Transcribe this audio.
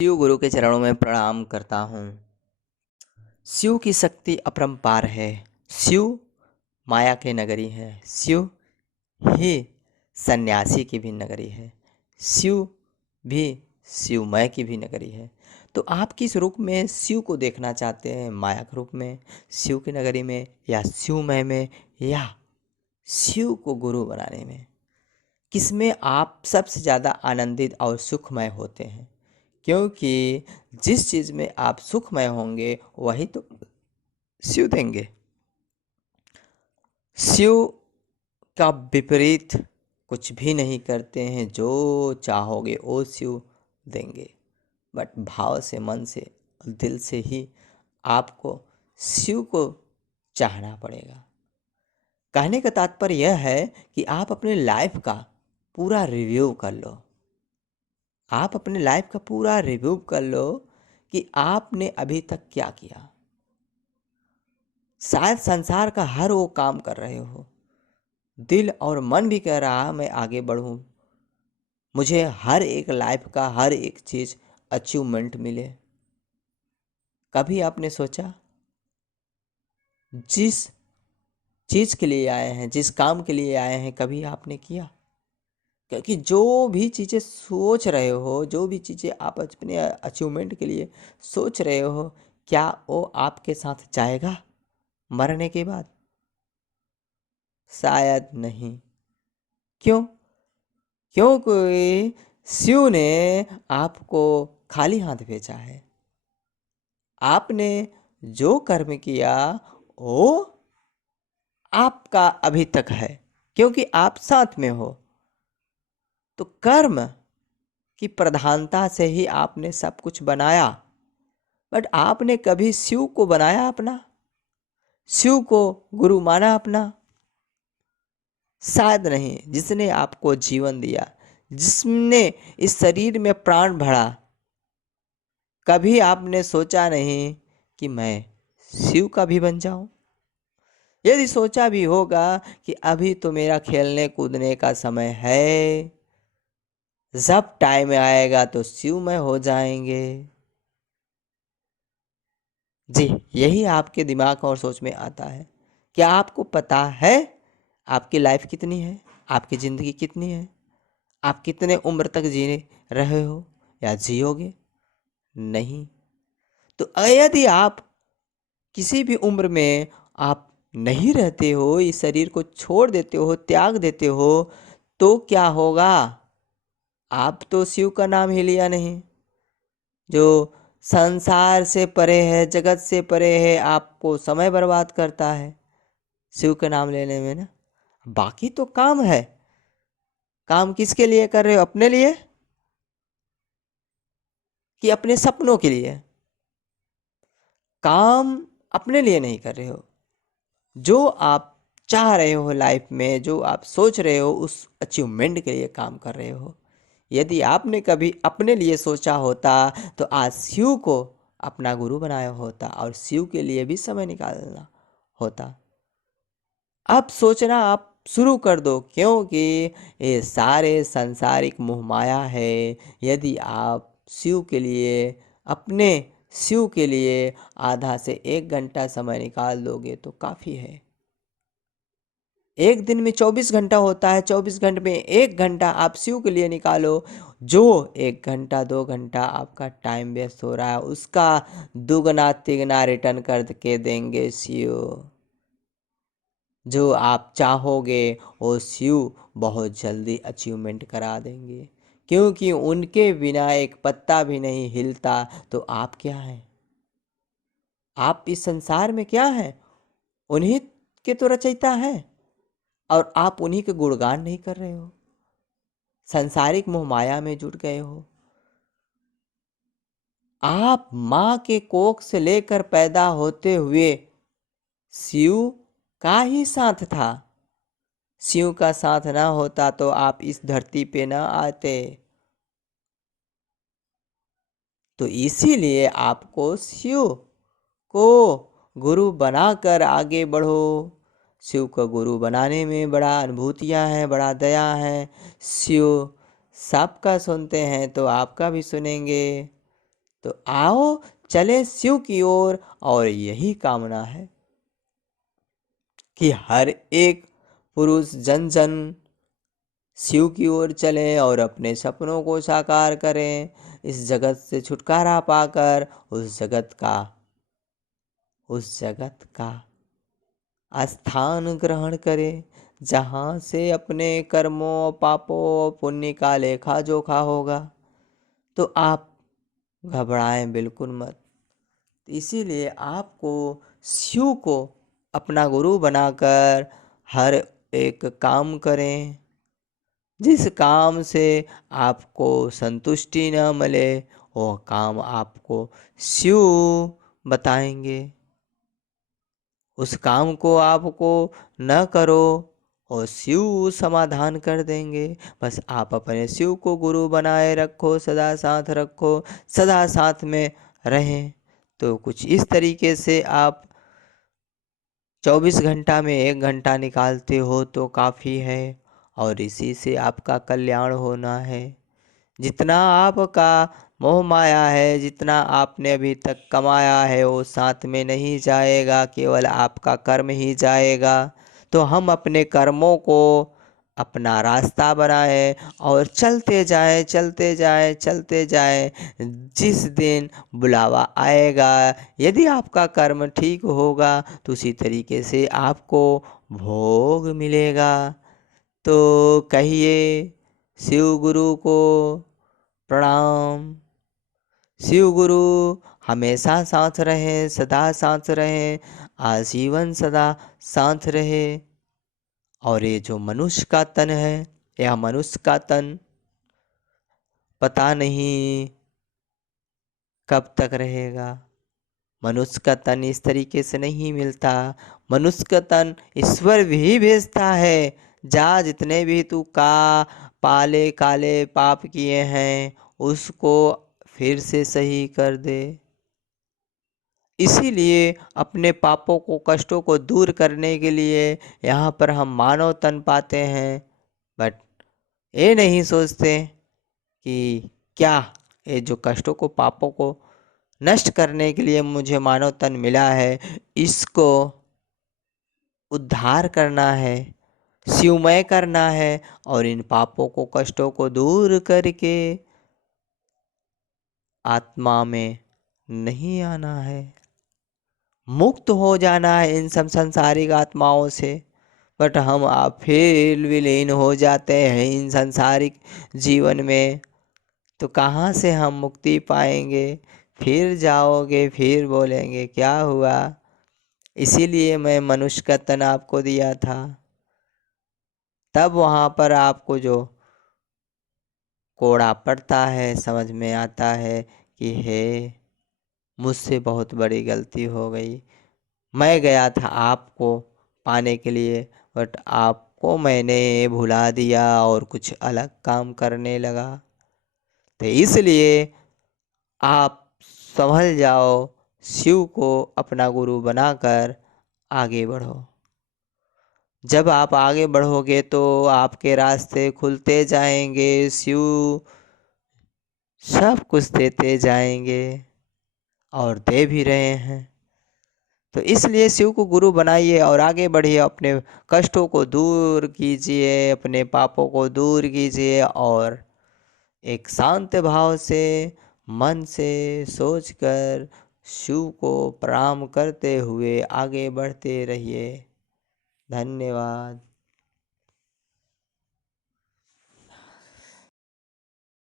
शिव गुरु के चरणों में प्रणाम करता हूँ। शिव की शक्ति अपरंपार है। शिव माया की नगरी है। शिव ही सन्यासी की भी नगरी है। शिव भी शिवमय की भी नगरी है। तो आप किस रूप में शिव को देखना चाहते हैं? माया के रूप में, शिव की नगरी में, या शिवमय में, या शिव को गुरु बनाने में? किसमें आप सबसे ज़्यादा आनंदित और सुखमय होते हैं? क्योंकि जिस चीज़ में आप सुखमय होंगे वही तो शिव देंगे। शिव का विपरीत कुछ भी नहीं करते हैं। जो चाहोगे वो शिव देंगे। बट भाव से, मन से, दिल से ही आपको शिव को चाहना पड़ेगा। कहने का तात्पर्य यह है कि आप अपने लाइफ का पूरा रिव्यू कर लो। आप अपने लाइफ का पूरा रिव्यू कर लो कि आपने अभी तक क्या किया। शायद संसार का हर वो काम कर रहे हो, दिल और मन भी कह रहा मैं आगे बढ़ूं, मुझे हर एक लाइफ का हर एक चीज़ अचीवमेंट मिले। कभी आपने सोचा जिस चीज़ के लिए आए हैं, जिस काम के लिए आए हैं, कभी आपने किया? क्योंकि जो भी चीज़ें सोच रहे हो, जो भी चीज़ें आप अपने अचीवमेंट के लिए सोच रहे हो, क्या वो आपके साथ जाएगा मरने के बाद? शायद नहीं। क्यों? क्योंकि शिव ने आपको खाली हाथ भेजा है। आपने जो कर्म किया वो आपका अभी तक है, क्योंकि आप साथ में हो। तो कर्म की प्रधानता से ही आपने सब कुछ बनाया। बट आपने कभी शिव को बनाया अपना? शिव को गुरु माना अपना? शायद नहीं। जिसने आपको जीवन दिया, जिसने इस शरीर में प्राण भरा, कभी आपने सोचा नहीं कि मैं शिव का भी बन जाऊं? यदि सोचा भी होगा कि अभी तो मेरा खेलने कूदने का समय है, जब टाइम आएगा तो शिवमय हो जाएंगे। जी, यही आपके दिमाग और सोच में आता है। क्या आपको पता है आपकी लाइफ कितनी है? आपकी ज़िंदगी कितनी है? आप कितने उम्र तक जी रहे हो या जियोगे? नहीं। तो यदि आप किसी भी उम्र में आप नहीं रहते हो, इस शरीर को छोड़ देते हो, त्याग देते हो, तो क्या होगा? आप तो शिव का नाम ही लिया नहीं, जो संसार से परे है, जगत से परे है, आपको समय बर्बाद करता है शिव का नाम लेने में ना। बाकी तो काम है। काम किसके लिए कर रहे हो? अपने लिए कि अपने सपनों के लिए? काम अपने लिए नहीं कर रहे हो। जो आप चाह रहे हो लाइफ में, जो आप सोच रहे हो, उस अचीवमेंट के लिए काम कर रहे हो। यदि आपने कभी अपने लिए सोचा होता तो आज शिव को अपना गुरु बनाया होता और शिव के लिए भी समय निकालना होता। अब सोचना आप शुरू कर दो, क्योंकि ये सारे सांसारिक मोह माया है। यदि आप शिव के लिए, अपने शिव के लिए आधा से 1 घंटा समय निकाल दोगे तो काफ़ी है। एक दिन में 24 घंटा होता है, 24 घंटे में 1 घंटा आप शिव के लिए निकालो। जो 1 घंटा 2 घंटा आपका टाइम वेस्ट हो रहा है, उसका दुगना तिगना रिटर्न कर के देंगे शिव। जो आप चाहोगे वो शिव बहुत जल्दी अचीवमेंट करा देंगे, क्योंकि उनके बिना एक पत्ता भी नहीं हिलता। तो आप क्या हैं? आप इस संसार में क्या हैं? उन्हीं के तो रचयिता हैं, और आप उन्हीं के गुणगान नहीं कर रहे हो। संसारिक मोह माया में जुट गए हो। आप माँ के कोख से लेकर पैदा होते हुए शिव का ही साथ था। शिव का साथ ना होता तो आप इस धरती पे ना आते। तो इसीलिए आपको शिव को गुरु बनाकर आगे बढ़ो। शिव को गुरु बनाने में बड़ा अनुभूतियाँ हैं, बड़ा दया है। शिव सबका सुनते हैं तो आपका भी सुनेंगे। तो आओ चले शिव की ओर, और यही कामना है कि हर एक पुरुष जन जन शिव की ओर चलें और अपने सपनों को साकार करें, इस जगत से छुटकारा पाकर उस जगत का स्थान ग्रहण करें, जहाँ से अपने कर्मों पापों पुण्य का लेखा जोखा होगा। तो आप घबराएं बिल्कुल मत। इसीलिए आपको शिव को अपना गुरु बनाकर हर एक काम करें, जिस काम से आपको संतुष्टि न मिले वो काम आपको शिव बताएंगे। उस काम को आपको न करो और शिव समाधान कर देंगे। बस आप अपने शिव को गुरु बनाए रखो, सदा साथ रखो, सदा साथ में रहें। तो कुछ इस तरीके से आप 24 घंटा में 1 घंटा निकालते हो तो काफ़ी है, और इसी से आपका कल्याण होना है। जितना आपका मोह माया है, जितना आपने अभी तक कमाया है, वो साथ में नहीं जाएगा, केवल आपका कर्म ही जाएगा। तो हम अपने कर्मों को अपना रास्ता बनाएं और चलते जाएं, चलते जाएं, चलते जाएं। जिस दिन बुलावा आएगा, यदि आपका कर्म ठीक होगा तो उसी तरीके से आपको भोग मिलेगा। तो कहिए शिव गुरु को प्रणाम। शिव गुरु हमेशा साथ रहे, सदा साथ रहे, आजीवन सदा साथ रहे। और ये जो मनुष्य का तन है, यह मनुष्य का तन पता नहीं कब तक रहेगा। मनुष्य का तन इस तरीके से नहीं मिलता। मनुष्य का तन ईश्वर भी भेजता है, जा जितने भी तू का पाले काले पाप किए हैं उसको फिर से सही कर दे। इसीलिए अपने पापों को कष्टों को दूर करने के लिए यहाँ पर हम मानव तन पाते हैं। बट ये नहीं सोचते कि क्या ये जो कष्टों को पापों को नष्ट करने के लिए मुझे मानव तन मिला है, इसको उद्धार करना है, शिवमय करना है, और इन पापों को कष्टों को दूर करके आत्मा में नहीं आना है, मुक्त हो जाना है इन सब सांसारिक आत्माओं से। बट हम आप फिर विलीन हो जाते हैं इन सांसारिक जीवन में, तो कहाँ से हम मुक्ति पाएंगे? फिर जाओगे, फिर बोलेंगे क्या हुआ। इसीलिए मैं मनुष्य का तन आपको दिया था। तब वहाँ पर आपको जो कोड़ा पड़ता है, समझ में आता है कि हे मुझसे बहुत बड़ी गलती हो गई। मैं गया था आपको पाने के लिए, बट आपको मैंने भुला दिया और कुछ अलग काम करने लगा। तो इसलिए आप संभल जाओ, शिव को अपना गुरु बनाकर आगे बढ़ो। जब आप आगे बढ़ोगे तो आपके रास्ते खुलते जाएंगे, शिव सब कुछ देते जाएंगे और दे भी रहे हैं। तो इसलिए शिव को गुरु बनाइए और आगे बढ़िए, अपने कष्टों को दूर कीजिए, अपने पापों को दूर कीजिए, और एक शांत भाव से मन से सोचकर शिव को प्रणाम करते हुए आगे बढ़ते रहिए। धन्यवाद।